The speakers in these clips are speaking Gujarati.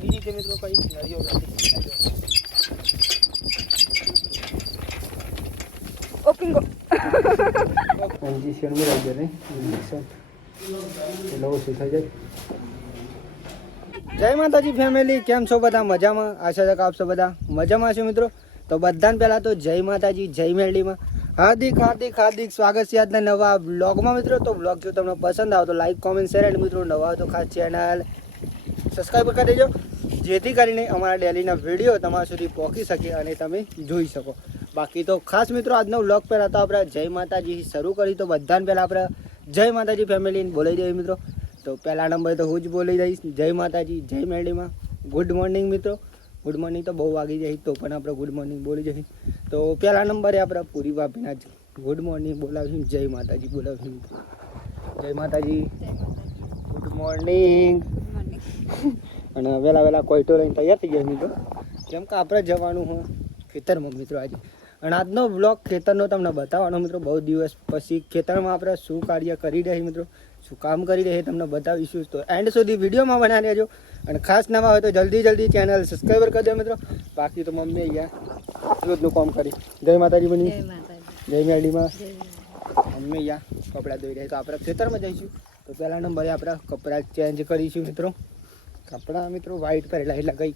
આવી રીતે મિત્રો કંઈક નળીઓ ઓપિંગ ઇન્જેક્શન બી આવી જાય ઇન્જેક્શન એટલે ઓછું થઈ જાય. જય માતાજી ફેમિલી, કેમ છો બધા? મજામાં? આશા છે કે આપ બધા મજામાં છો મિત્રો. તો બધાને પહેલાં તો જય માતાજી, જય મેરડીમાં હાર્દિક સ્વાગત છે આજના નવા બ્લોગમાં મિત્રો. તો બ્લોગ જો તમને પસંદ આવે તો લાઈક, કોમેન્ટ, શેર એન્ડ મિત્રો નવા હોય તો ખાસ ચેનલ સબસ્ક્રાઈબ કરી દેજો, જેથી કરીને અમારા ડેલીના વિડીયો તમારા સુધી પહોંચી શકે અને તમે જોઈ શકો. બાકી તો ખાસ મિત્રો આજનો બ્લોગ પહેલાં તો આપણે જય માતાજી શરૂ કરી. તો બધાને પહેલાં આપણે જય માતાજી ફેમિલીને બોલાવી દઈએ મિત્રો. તો પહેલા નંબર તો હું જ બોલી દઈશ. જય માતાજી, જય મેરડીમાં ગુડ મોર્નિંગ મિત્રો. ગુડ મોર્નિંગ તો બહુ વાગી જાય તો પણ આપણે ગુડ મોર્નિંગ બોલી જઈએ. તો પહેલા નંબરે આપણે પૂરી ભાભીના જ ગુડ મોર્નિંગ બોલાવીશું, જય માતાજી બોલાવીશું. જય માતાજી, ગુડ મોર્નિંગ. અને વહેલા કોઈટો લઈને તૈયાર થઈ ગયા મિત્રો, કેમ કે આપણે જવાનું હોય ખેતરમાં મિત્રો આજે. અને આજનો બ્લોગ ખેતરનો તમને બતાવવાનો મિત્રો. બહુ દિવસ પછી ખેતરમાં આપણે શું કાર્ય કરી રહ્યા મિત્રો, શું કામ કરી રહ્યા તમને બતાવીશું. તો એન્ડ સુધી વિડીયોમાં બનાવી લેજો. અને ખાસ નવા હોય તો જલ્દી ચેનલ સબસ્ક્રાઈબર કરી દો મિત્રો. બાકી તો મમ્મી અહીંયા રોજનું કામ કરી. જય માતાજી બની, જય મેરડીમાં. મમ્મી અહીંયા કપડાં ધોઈ રહ્યા. તો આપણે ખેતરમાં જઈશું. તો પહેલા નંબરે આપણે કપડાં ચેન્જ કરીશું મિત્રો. કપડાં મિત્રો વ્હાઈટ પહેરેલા એટલે કંઈ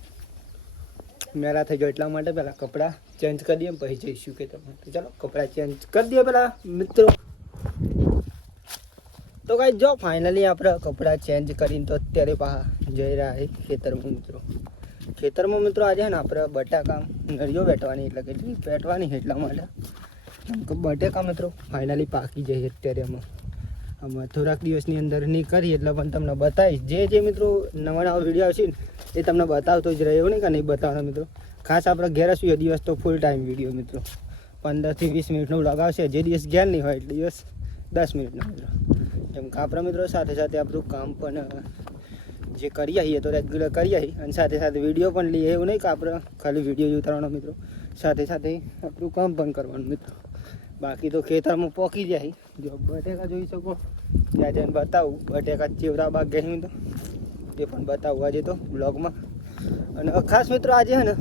મેળા થઈ જાય એટલા માટે પહેલાં કપડાં ચેન્જ કરી દઈએ પછી જઈશું ખેતરમાં. તો ચાલો કપડાં ચેન્જ કરી દઈએ પહેલાં મિત્રો. તો કાંઈ જો ફાઇનલી આપણે કપડાં ચેન્જ કરીને તો અત્યારે પાછા જઈ રહ્યા છે ખેતરમાં મિત્રો. ખેતરમાં મિત્રો આજે ને આપણે બટાકા નળીઓ વેટવાની એટલે કે વેટવાની છે એટલા માટે. કેમ કે બટાકા મિત્રો ફાઇનલી પાકી જાય અત્યારે આમાં થોડાક દિવસની અંદર નહીં કરી એટલે પણ તમને બતાવીશ. જે મિત્રો નવા વિડીયો આવશે ને એ તમને બતાવતો જ રહ્યો નહીં કે નહીં બતાવવાનો મિત્રો. ખાસ આપણે ઘેર હશું એ દિવસ તો ફૂલ ટાઈમ વિડીયો મિત્રો 15 થી 20 મિનિટનો લગાવશે. જે દિવસ ઘેર નહીં હોય એટલે દિવસ 10 મિનિટનો મિત્રો. કેમ કે આપણા મિત્રો સાથે આપણું કામ પણ જે કરી આવીએ તો રેગ્યુલર કરી આવી અને સાથે વિડીયો પણ લઈએ. એવું નહીં કે આપણે ખાલી વિડીયો જ ઉતારવાનો મિત્રો, સાથે આપણું કામ પણ કરવાનું મિત્રો. બાકી તો ખેતરમાં પોકી જાય. જો બટેકા જોઈ શકો, ત્યાં જઈને બતાવું બટેકા ચેવડા બાગ ગઈ તો એ પણ બતાવું આજે તો બ્લોગમાં. અને ખાસ મિત્રો આજે છે ને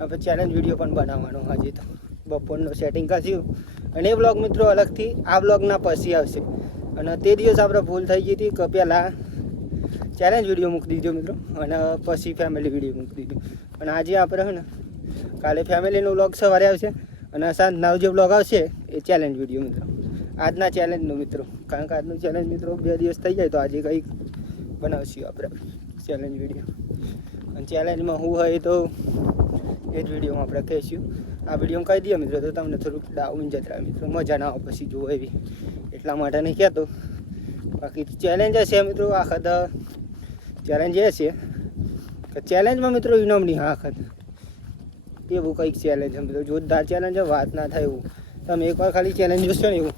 આપણે ચેલેન્જ વિડીયો પણ બનાવવાનો આજે તો બપોરનો સેટિંગ કર્યું. અને એ બ્લોગ મિત્રો અલગથી આ બ્લોગના પછી આવશે. અને તે દિવસ આપણે ભૂલ થઈ ગઈ હતી કે પહેલાં ચેલેન્જ વિડીયો મૂકી દીધો મિત્રો અને પછી ફેમિલી વિડીયો મૂકી દીધો. અને આજે આપણે છે ને કાલે ફેમિલીનો બ્લોગ સવારે આવશે અને સાંજના જે બ્લોગ આવશે એ ચેલેન્જ વિડીયો મિત્રો. આજના ચેલેન્જનો મિત્રો, કારણ કે આજનું ચેલેન્જ મિત્રો 2 દિવસ થઈ જાય તો આજે કંઈક બનાવશું આપણે ચેલેન્જ વિડીયો. અને ચેલેન્જમાં શું હોય તો એ જ વિડીયોમાં આપણે કહીશું. આ વિડીયોમાં કહી દઈએ મિત્રો તો તમને થોડુંક ડાઉન જતા મિત્રો, મજા ના આવે પછી જુઓ એવી, એટલા માટે નહીં કહેતો. બાકી ચેલેન્જ હશે મિત્રો. આખત ચેલેન્જ એ છે કે ચેલેન્જમાં મિત્રો ઇનામ નહીં આખત એવું કંઈક ચેલેન્જ છે મિત્રો. જોરદાર ચેલેન્જ વાત ના થાય એવું. તમે એકવાર ખાલી ચેલેન્જ જોશો ને એવું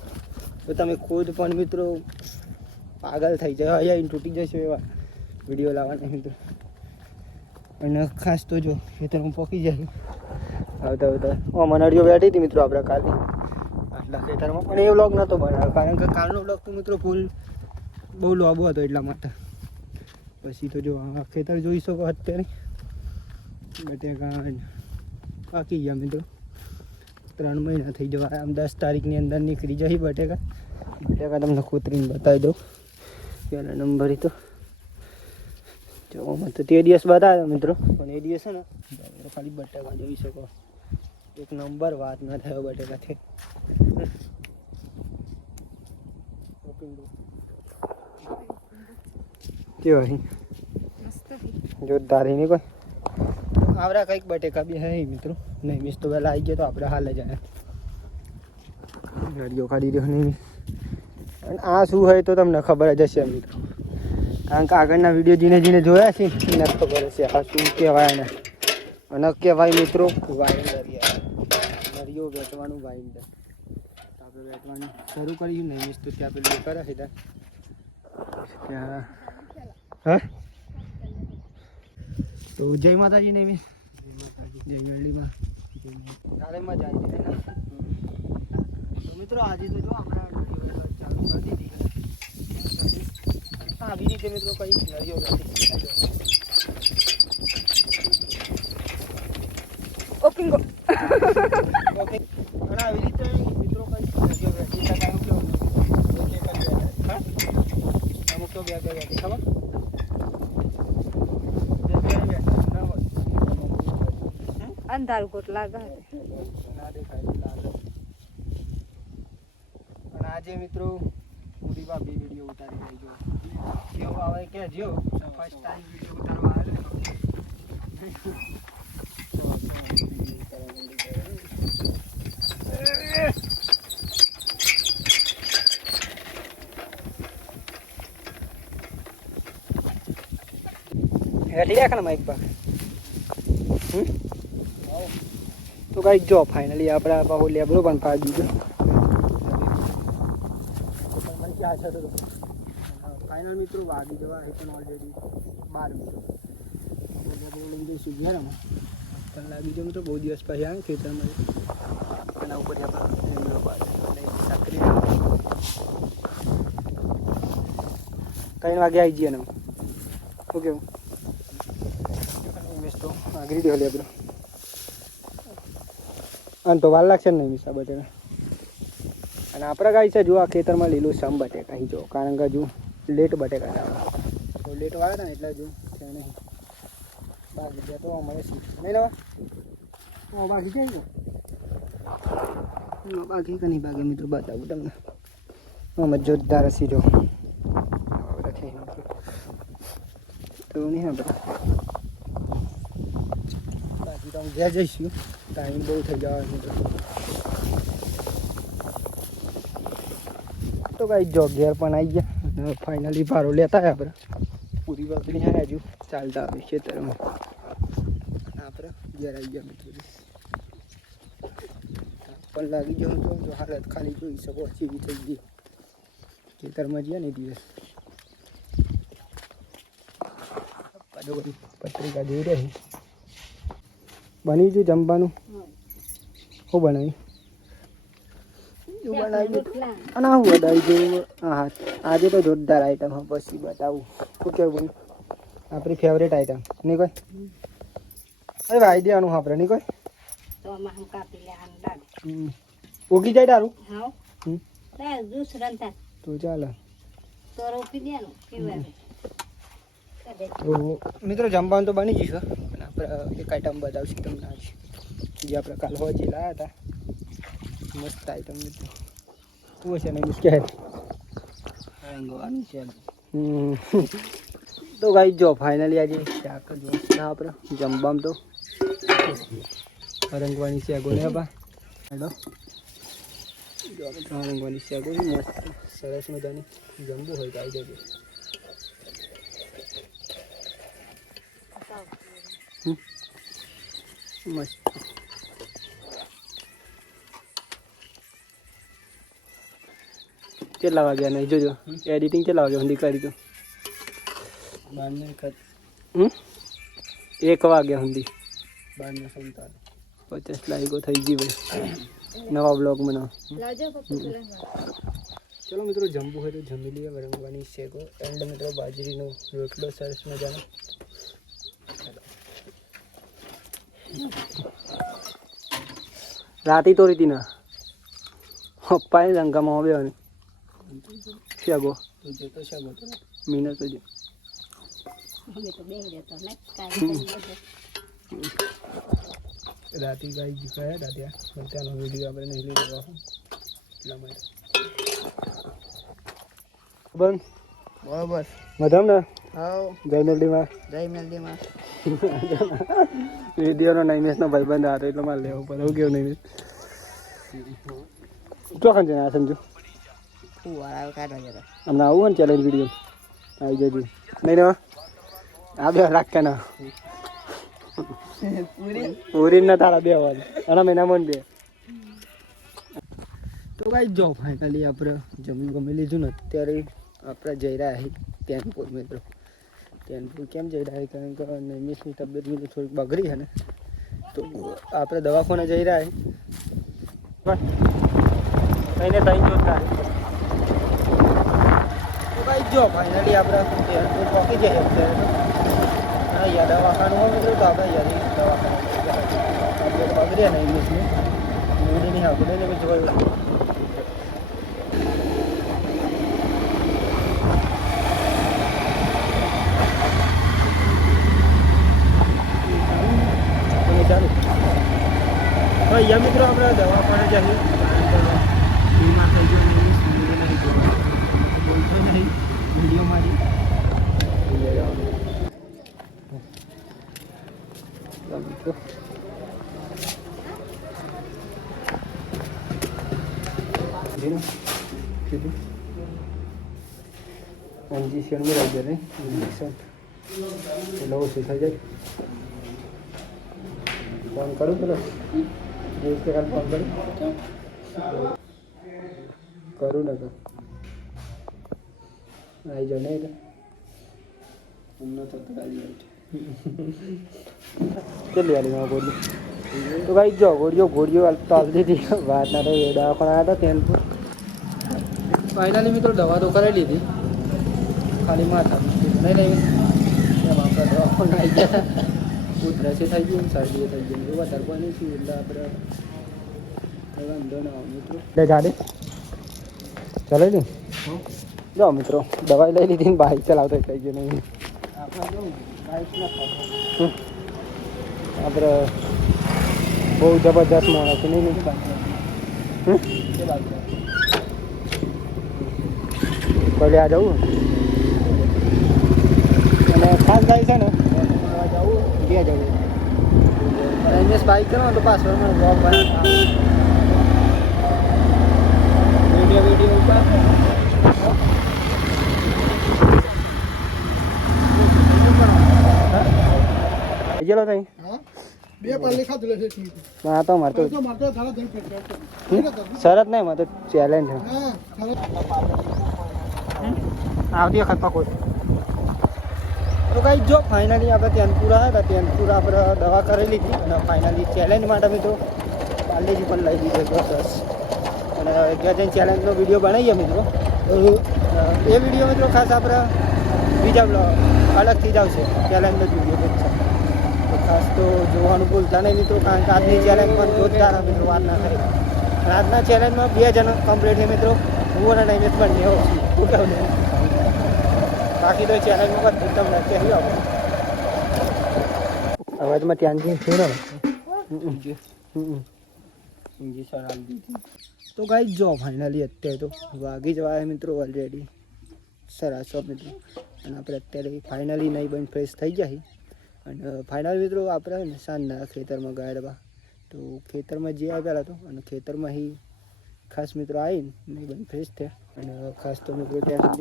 તો તમે ખુદ પણ મિત્રો પાગલ થઈ જાય, અહીંયા તૂટી જશો એવા વિડીયો લાવવાના મિત્રો. અને ખાસ તો જો ખેતરમાં પોકી જાય આવતા નળીઓ બેઠી હતી મિત્રો આપણે કાલે આટલા ખેતરમાં. પણ એ વ્લોગ નહોતો બનાવ્યો કારણ કે કાલનો વ્લોગ તો મિત્રો ફૂલ બહુ લાંબો હતો એટલા માટે. પછી તો જો આ ખેતર જોઈ શકો અત્યારે બટેકા પાકી ગયા મિત્રો. 3 મહિના થઈ જવા આમ 10 તારીખની અંદર નીકળી જાય બટેકા તમને કૂતરીને બતાવી દઉં. પહેલા નંબરે તો જોવામાં તો તે દિવસ બતાવ્યો મિત્રો, પણ એ દિવસ છે ને ખાલી બટેકા જોઈ શકો. એક નંબર વાત ના થયો બટેકાથી. કેવો જોરદાર નહીં કોઈ આવડા કંઈક બટેકા બી હે મિત્રો. નહીં મિસ તો વહેલા આવી ગયો તો આપણે હાલ જ આવ્યા ગાડીઓ કાઢી રહ્યો નહીં. અને આ શું હોય તો તમને ખબર જ હશે મિત્રો, કારણ કે આગળના વિડીયો જીને જોયા છે એને ખબર હશે આ શું કહેવાય ને. અને કહેવાય મિત્રો વાઇન્ડર. નળીઓ વેચવાનું વાઇન્ડર. આપણે વેચવાનું શરૂ કર્યું નહીં મિસ તો ત્યાં પેલું કરે છે ત્યાં. હા તો જય માતાજી નહીં મિસ, જય મેરડીમાં કાલે મજા આવી જાય. તો મિત્રો આજે તો જો આપણા ચાલુ કરી દીધી આવી રીતે મિત્રો કંઈક નળીઓ બિંગો. ઓકે અને આવી રીતે મિત્રો કઈ જો વેચી શકાય કેવું એક એક જ હા અમુક તો બે બે વેચી ખબર બે બે વેચી ના હોય અંધારું કોટ લાગે ના દેખાય લાગે અને આજે મિત્રો પૂરી ભાભી વિડીયો ઉતારી રહી જો કેવું આવે કે જો ફર્સ્ટ ટાઈમ વિડીયો ઉતારવા આવે હેઠી રાખ ને માઇક પર તો કઈ જો ફાઇનલી આપણે પાહો લેબરો પણ પાડી દીધો ફાઇનલ મિત્રો વાગી જવા એ પણ ઓલરેડી 12 મિત્રો લેબરો લઈ જઈશું ઘેરમાં પણ લાગી જો મિત્રો બહુ દિવસ પછી આવે ખેતરમાં એના ઉપર આપણે લેબરો પાડી સાકરી 3 વાગે આવી જઈએ ને ઓકે તો આગળ દે લેબરો અને તો વાર લાગશે નહીં મિસા બટેકા અને આપણા ગાય છે જો આ ખેતરમાં લીલું સમ બટેકા જો કારણ કે જો લેટ બટેકા આવે તો લેટ વાળે ને એટલે જો છે નહીં બાકી ગયા તો મળે છે નહીં લેવા બાકી ક્યાં ગયું બાકી કે નહીં બાકી મિત્રો બતાવું તમને આમાં જોરદાર હસી જો તો નહીં આપણે બાકી તો ઘેર જઈશું ટાઈમ બહુ થઈ જવાનો મિત્રો તો કઈ જો ઘેર પણ આવી ગયા ફાઇનલી ભારો લેતા આપણે પૂરી બકરી હે હજુ ચાલતા આવે ખેતરમાં આપણે ઘેર આવી ગયા મિત્રો પણ લાગી ગયો તો જો હાલત ખાલી જોઈ શકો ચીવી થઈ ગઈ ખેતરમાં જઈએ ને દિવસ પત્રિકા જોઈ રહી બની ગયું જમવાનું શું બનાવી અને હું વધારી ગયું હા આજે તો જોરદાર આઈટમ હા પછી બતાવું શું કેવું આપણી ફેવરેટ આઈટમ નહીં કોઈ અરે ભાઈ દેવાનું આપણે નહીં કોઈ ઉગી જાય તારું તો ચાલે મિત્રો જમવાનું તો બની જશે પણ આપણે એક આઈટમ બતાવશું તમને આજે જે આપણે કાલ હોજી લાવ્યા હતા મસ્ત આઈટમ મિત્રો શું છે ને મુશ્કેલ તો ગાઈ જો ફાઇનલી આજે શાક જો આપણે જમવામાં તો રંગવાની શાકો ને બા હેડો જો રંગવાની શાકો મસ્ત સરસ મજાની જમવું હોય તો આવી જજો મસ્ત કેટલા વાગ્યા નહીં જોજો એડિટિંગ કેટલા વાગ્યા સુધી કરી તો 1 વાગ્યા સુધી 50 લાઈકો થઈ ગઈ ભાઈ નવા બ્લોગ બનાવો ચલો મિત્રો જમવું હોય તો જમી લઈએ રંગવાની શેકો એન્ડ મિત્રો બાજરીનો રોટલો સરસ મજાનો રાતી તો રીતી ના પપ્પાએ રંગામાં આવ્યો શાગો મહેનત જ રાતી ગાઈ ગયા રાતે ત્યાંનો વિડીયો આપણે નહીં લીધો એટલા માટે બંધ બરાબર મધમ ને હા જય મેલડીમાં વિડીયોનો નૈમેશનો ભાઈબંધ હતો એટલે મારે લેવો પડે કેવું નૈમેશ ચોખણ છે ને આ સમજો હમણાં આવું ને ચેલેન્જ વિડીયો આવી જજો નહીં ને આ બે રાખતા ના પૂરી ના તારા બે વાર અને મહિનામાં બે તો કઈ જો ફાઇનલી આપણે જમી ગમી લીધું ને અત્યારે આપણે જઈ રહ્યા છીએ ટેનપુર મિત્રો ટેનપુર કેમ જઈ રહ્યા કારણ કે નૈમિષની તબિયત મિત્રો થોડીક બગડી છે ને તો આપણે દવાખાને જઈ રહ્યા છીએ એને તઈ જોતા તો કઈ જો ફાઇનલી આપણે ટેનપુર પહોંચી જઈએ અત્યારે તો અહીંયા દવાખાનું હોય મિત્રો તો આપણે અહીંયા દવાખાના પકડ્યા નહીં ઇંગ્લિશને મૂડી નહીં આવતું ને મેં જોયું ચાલુ તો અહીંયા મિત્રો આપણે દવાખાને જઈએ બીમાર થઈ ગયો ઇંગ્લિશ નહીં બોલતો નહીં વિડીયો મારી इंजेक्शन में लग जाए इंजेक्शन એટલે ઓછું થઈ જાય ફોન કરું પેલો દિવસ કે કાલ ફોન કરું ને તો આવી જાવ નહીં હમણાં તો ગાડી કેટલી વાળી માં ગોળી તો ભાઈ જો ગોળીઓ તો આવતી હતી વાત ના થઈ દવાખાના હતા તેનપુર ફાઇનલી મિત્રો દવા તો કરાવી લીધી ખાલી માથા નહીં એમ આપણે દવાખાના આવી ગયા ઉધરસે થઈ ગયું શરદી થઈ ગયું એવું વધારે પણ શું એટલે આપણે વાંધો ના આવે મિત્રો લે ગાડી ચાલે ને જાઓ મિત્રો દવાઈ લઈ લીધી ને બાઇક ચલાવતો થઈ ગયો નહીં આપણે જો બાઇક ના આપણે બહુ જબરદસ્ત માણસ છે નહીં ભલે આ જવું અને ખાસ ગાડી છે ને જવું ત્યાં જવું એમએસ બાઇક કરો તો પાછળમાં બ્લોગ વિડીયો ઉપર ચલો તઈ બે પાલી ખાધું લેશે ઠીક હા તો મારતો થાળા ધર શરત નહીં મારે તો ચેલેન્જ છે હા આવતી વખત કોઈ તો કઈ જો ફાઇનલી આપણે તેનપુરા હતા તેનપુરા આપણે દવા કરેલી હતી અને ફાઇનલી ચેલેન્જ માટે મિત્રો પાર્લેજી પણ લઈ લીધો બસ અને ત્યાં જઈને ચેલેન્જનો વિડીયો બનાવીએ મિત્રો એ વિડીયો મિત્રો ખાસ આપણે બીજા અલગથી જ આવશે ચેલેન્જનો જ વિડીયો છે તો ખાસ તો જોવાનું ભૂલતા નહીં મિત્રો કારણ કે આજની ચેલેન્જ પણ જોરદાર મિત્રો વાત ના થાય આજના ચેલેન્જમાં 2 જણ કમ્પ્લીટ છે મિત્રો હું અને નહીં બંને શું કહું નહીં બાકી તો ચેલેન્જમાં બધું તમને કહી આવો અવાજમાં ત્યાંથી છે ને ઇન્જેક્શન આપી દીધી તો ગાઈ જો ફાઇનલી અત્યારે તો વાગી જવાય મિત્રો ઓલરેડી સરસ મિત્રો અને આપણે અત્યારે ફાઇનલી નહીં બંધ ફ્રેશ થઈ જાય અને ફાઇનલ મિત્રો આપણે ને સાંજના ખેતરમાં ગાયડવા તો ખેતરમાં જે આવ્યા હતો અને ખેતરમાં અહીં ખાસ મિત્રો આવીને નહીં બંધ ફ્રેશ થયા અને ખાસ તો મિત્રો ત્યાં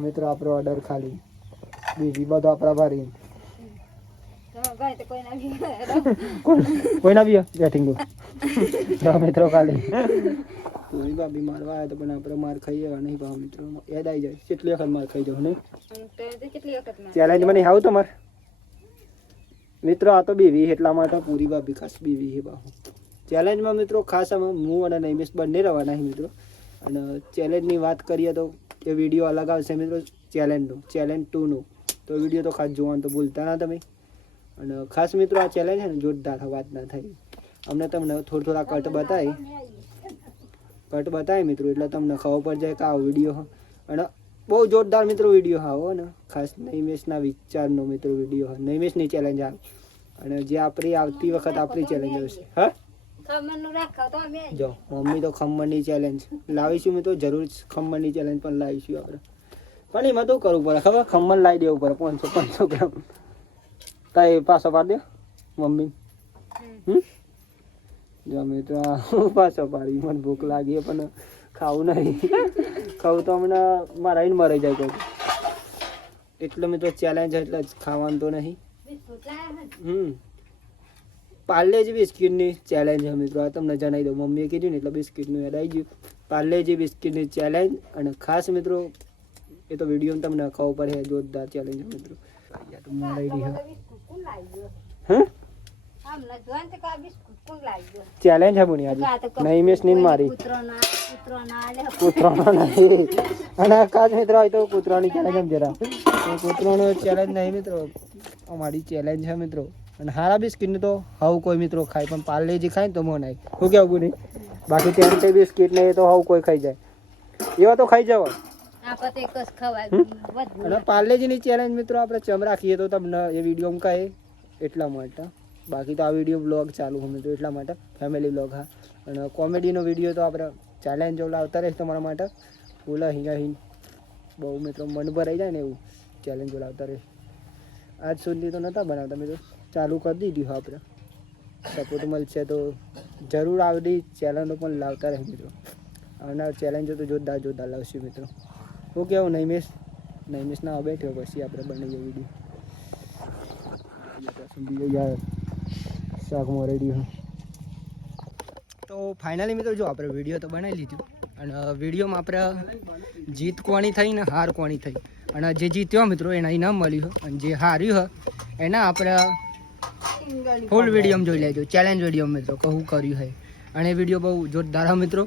મિત્રો આપણો ઓર્ડર ખાલી બીજી બધો આપણા ભરી કોઈ ના બી બેટિંગ મિત્રો ખાલી પૂરી બાબી મારવા આવ્યા તો પણ આપણે માર ખાઈ જવા નહીં ભાવ મિત્રો યાદ આવી જાય કેટલી વખત માર ખાઈ જાવ નહીં ચેલેન્જ મને આવું તમારે મિત્રો આ તો બીવી એટલા માટે પૂરી બાબી ખાસ બીવી છે બાહુ ચેલેન્જમાં મિત્રો ખાસ આમાં હું અને નૈમેશ બંને રહેવાના છે મિત્રો અને ચેલેન્જની વાત કરીએ તો એ વિડીયો અલગ આવશે મિત્રો ચેલેન્જનું ચેલેન્જ 2નું તો વિડીયો તો ખાસ જોવાનું તો ભૂલતા ના તમે અને ખાસ મિત્રો આ ચેલેન્જ છે ને જોરદાર વાત ના થાય અમને તમને થોડા કટ બતાવી મિત્રો એટલે તમને ખબર પડી જાય કે આ વિડીયો અને બહુ જોરદાર મિત્રો વિડીયો આવો ને ખાસ નૈમેશના વિચારનો મિત્રો વિડીયો નૈમેશની ચેલેન્જ આવે અને જે આપણી આવતી વખત આપણી ચેલેન્જ આવશે હા જો મમ્મી તો ખમણની ચેલેન્જ લાવીશું મિત્રો જરૂર ખમણની ચેલેન્જ પણ લાવીશું આપણે પણ એમાં તો કરવું પડે ખબર ખમણ લાવી દેવું પડે 500 ગ્રામ તાઈ પાછો પાડી દે મમ્મી જો મિત્રો પાછો પાડી મને ભૂખ લાગી પણ ખાવું નહીં ખાવું તો હમણાં મારા મરાઈ જાય કોઈ એટલે મિત્રો ચેલેન્જ એટલે જ ખાવાનું તો નહીં પાર્લેજી બિસ્કિટની ચેલેન્જ છે મિત્રો આ તમને જણાવી દઉં મમ્મીએ કીધું ને એટલે બિસ્કિટનું યાદ આવી ગયું પાર્લેજી બિસ્કિટની ચેલેન્જ અને ખાસ મિત્રો એ તો વિડીયો તમને ખબર પડે જોરદાર ચેલેન્જ મિત્રો ચેલેન્જ હે બુની આજે નૈમેશ ની મારી કૂતરાનો નહીં અને ખાસ મિત્રો હોય તો કૂતરાની ચેલેન્જ જરા કૂતરાનો ચેલેન્જ નહીં મિત્રો અમારી ચેલેન્જ છે મિત્રો અને હારા બિસ્કિટની તો હવે કોઈ મિત્રો ખાય, પણ પાર્લેજી ખાય ને તો મને શું કેવું નહીં, બાકી ત્યાં બિસ્કિટ ને એ તો હવે કોઈ ખાઈ જાય, એવા તો ખાઈ જાવ. અને પાર્લેજીની ચેલેન્જ મિત્રો આપણે ચમ રાખીએ તો તમને એ વિડીયો કહે એટલા માટે, બાકી તો આ વિડીયો બ્લોગ ચાલુ હોય મિત્રો એટલા માટે, ફેમિલી બ્લોગ. હા, અને કોમેડીનો વિડીયો તો આપણે ચેલેન્જ જેવું લાવતા રહીશ તમારા માટે, ફૂલ અહીં બહુ મિત્રો મન ભરાઈ જાય ને એવું ચેલેન્જ લાવતા રહીશ. આજ સુધી તો નહોતા બનાવતા મિત્રો, ચાલુ કરી દીધી આપણે, સપોર્ટ મળશે તો જરૂર આવડી ચેલેન્જો પણ લાવતા રહે મિત્રો. આવનાર ચેલેન્જો તો જોરદાર લાવશું મિત્રો. શું કેવું નૈમેશ ના બેઠ્યો પછી આપણે બનાવીએ વિડીયો. શાક મોરેડી. તો ફાઇનલી મિત્રો જો આપણે વિડીયો તો બનાવી લીધું, અને વિડીયોમાં આપણે જીત કોની થઈ ને હાર કોની થઈ, અને જે જીત્યો મિત્રો એના ઇનામ મળ્યું, અને જે હાર્યું હોય એના આપણે ફૂલ વિડીયો જોઈ લેજો, ચેલેન્જ વિડીયો મિત્રો કહું કર્યું હોય. અને એ વિડીયો બહુ જોરદાર મિત્રો,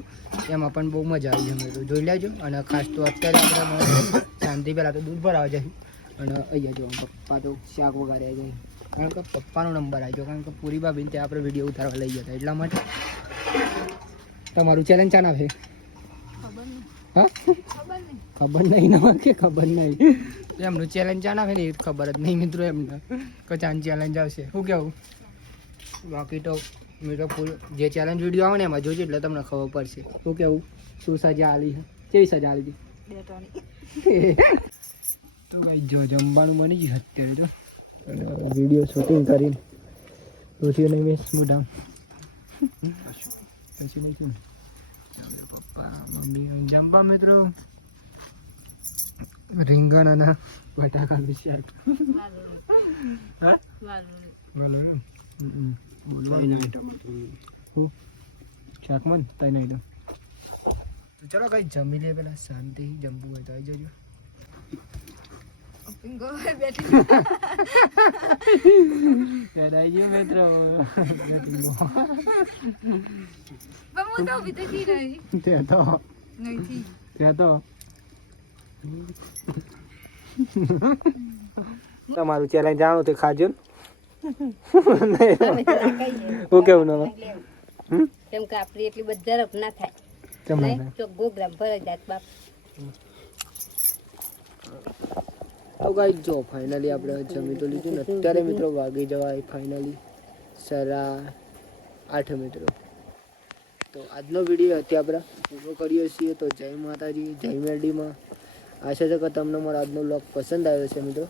એમાં પણ બહુ મજા આવી છે મિત્રો, જોઈ લેજો. અને ખાસ તો અત્યારે આપણે શાંતિ પહેલાં તો દૂધ ભરાવા જાય, અને અહીંયા જો પપ્પા તો શાક વગાડ્યા જાય, કારણ કે પપ્પાનો નંબર આવી ગયો, કારણ કે પૂરી ભાભીને ત્યાં આપણે વિડીયો ઉતારવા લઈ જતા એટલા માટે. તમારું ચેલેન્જ ચાના છે? હા, ખબર નહીં ના કે ખબર નહીં એમનું ચેલેન્જ ચાના છે ને એ ખબર જ નહીં મિત્રો એમને કે ચાન ચેલેન્જ આવશે. શું કેવું? બાકી તો મિત્રો ફૂલ જે ચેલેન્જ વિડીયો આવે ને એમાં જોજો એટલે તમને ખબર પડશે. શું કેવું? શું સજા આલી છે? કેવી સજા આલી હતી? તો કઈ જો જમવાનું બની ગયું અત્યારે તો, વિડીયો શૂટિંગ કરીને રોટી નહીં મેં મોઢામ પછી નહીં પપ્પા મમ્મી જમવા મિત્રો રીંગણ અને બટાકાનું શાક. હા શાકમાં તઈ નહીં તો ચલો કઈ જમી લે પેલા, શાંતિ જમવું હોય તો આવી જજો. મિત્રો તમારું ચેલેન્જ જાણો તે ખાજો ને. હું કેવું ના કેમ કે આપડી એટલી બધી ઝડપ ના થાય, ચોગ્ગો ભરાઈ જાય બાપ. જો ફાઇનલી આપણે જમી તો લીધું ને, અત્યારે મિત્રો વાગી જવાય ફાઇનલી 8:30 મિત્રો. તો આજનો વિડીયો અત્યારે આપણે પૂરો કરીએ છીએ. તો જય માતાજી, જય મેરડીમાં. આશા છે કે તમને મારો આજનો વ્લોગ પસંદ આવ્યો છે મિત્રો.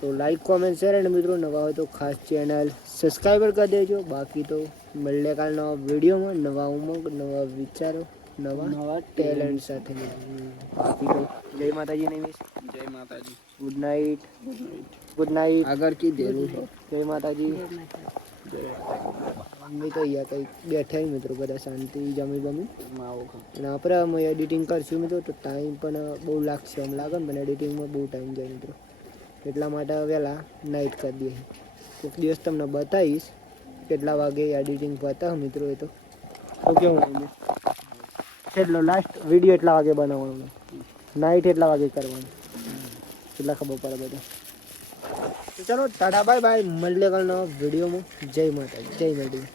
તો લાઈક કોમેન્ટ શેર, અને મિત્રો નવા હોય તો ખાસ ચેનલ સબસ્ક્રાઈબર કરી દેજો. બાકી તો મળીએ કાલ નવા વિડીયોમાં, નવા ઉમંગ, નવા વિચારો, નવા ટેલેન્ટ સાથે. બાકી તો જય માતાજી નહીં, જય માતાજી, ગુડ નાઇટ, ગુડ નાઇટ. આગળ કી દેલું છે જય માતાજી. મમ્મી તો અહીંયા કંઈક બેઠા મિત્રો બધા શાંતિ જમી બમી, અને આપણે અમે એડિટિંગ કરશું મિત્રો તો ટાઈમ પણ બહુ લાગશે એમ લાગે ને, પણ એડિટિંગમાં બહુ ટાઈમ જાય મિત્રો, એટલા માટે વહેલા નાઇટ કરી દઈએ. કોઈક દિવસ તમને બતાવીશ કેટલા વાગે એડિટિંગ પતા મિત્રો. એ તો કેવું એટલો લાસ્ટ વિડીયો એટલા વાગે બનાવવાનો, નાઇટ એટલા વાગે કરવાનું, એટલા ખબર પડે બધા. તો ચલો ટાટા બાય બાય, મળીએ કાલના વિડીયોમાં. જય માતાજી, જય મેરડી.